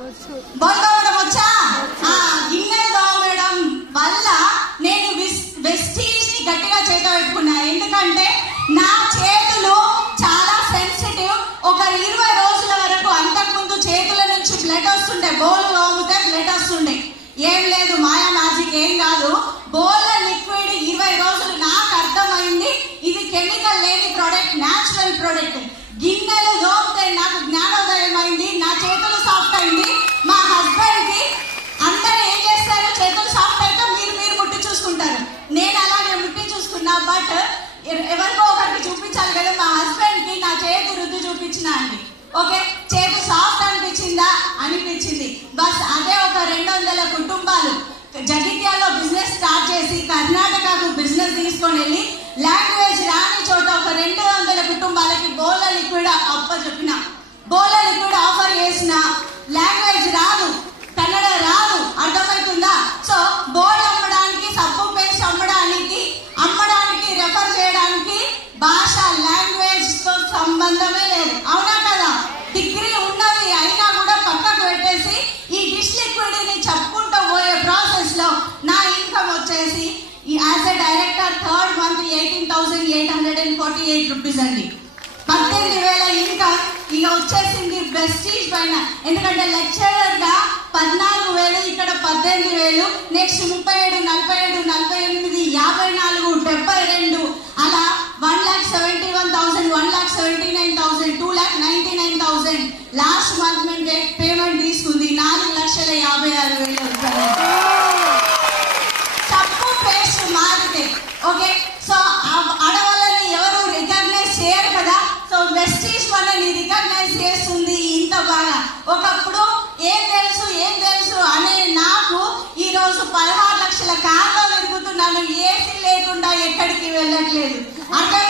బోల్ తోమడం వచ్చా? గిన్నెలు తోమడం వల్ల నేను వెస్టీజ్ ని గట్టిగా చేత పెట్టుకున్నా. ఎందుకంటే నా చేతులు చాలా సెన్సిటివ్. ఒక 20 రోజుల వరకు అంతకుముందు చేతుల నుంచి బ్లడ్ వస్తుండే, బోల్ తోమితే బ్లడ్ వస్తుండే. ఏం లేదు, మాయా మ్యాజిక్ ఏం కాదు. బోల్ లిక్విడ్ 20 రోజులు నాకు అర్థమైంది ఇది కెమికల్ లేని ప్రోడక్ట్, న్యాచురల్ ప్రోడక్ట్. గిన్నెలు తోమితే నాకు జ్ఞానోదయం అయింది, నా చేతులు సాఫ్ట్ అయింది. మా హస్బెండ్ కి అందరూ ఏం చేస్తారు, చేతులు సాఫ్ట్ అయితే మీరు ముట్టి చూసుకుంటారు. నేను అలాగే ముట్టి చూసుకున్నా, బట్ ఎవరికో ఒకరికి చూపించాలి కదా. మా హస్బెండ్ కి నా చేతి రుద్దు చూపించిన అండి. ఓకే, చేతి సాఫ్ట్ అనిపించిందా? అనిపించింది. బస్ అదే ఒక 200 కుటుంబాలు జగిత్యాలో బిజినెస్ స్టార్ట్ చేసి కర్ణాటకకు బిజినెస్ తీసుకొని వెళ్ళి లాంగ్వేజ్ రాని చోట ఒక 200 కుటుంబాలకి బోల లిక్విడ్ చెప్పిన, బోల లిక్విడ్ ఆఫర్ చేసిన. లాంగ్వేజ్ రాదు, కన్నడ రాదు, అర్థమవుతుందా? సో బోల్ అమ్మడానికి, సబ్బు పేస్ట్ అమ్మడానికి రెఫర్ చేయడానికి భాష, లాంగ్వేజ్ తో సంబంధమే లేదు. అవునా కదా? డిగ్రీ ఉన్నది అయినా కూడా పక్కకు పెట్టేసి ఈ డిష్ లిక్విడ్ ని చెప్పుకుంటూ పోయే ప్రాసెస్ లో నా ఇన్కమ్ వచ్చేసి as a director 3rd month 18,848 rupees అండి. 18,000 ఇన్కమ్ ఇక వచ్చేసింది వెస్టీజ్ పైన. ఎందుకంటే లెక్చరర్ గా 14,000, ఇక్కడ 18,000, నెక్స్ట్ 37, 47, 48, 54, 72, అలా 1,71,000, 1,79,000, 2,99,000. లాస్ట్ మంత్ మేము పేమెంట్ తీసుకుంది 4,56,000 రూపాయలు. సబ్బు పేస్ట్ మారితే ఓకే. సో ఆడవాళ్ళని ఎవరు రికగ్నైజ్ చేయరు కదా. సో వెస్టీజ్ మనని రికగ్నైజ్ చేస్తుంది ఇంత బాగా. ఒకప్పుడు ఏం తెలుసు అనే నాకు ఈరోజు 16 లక్షల కార్లో తిరుగుతున్నాను, ఏసీ లేకుండా ఎక్కడికి వెళ్ళట్లేదు. అర్థం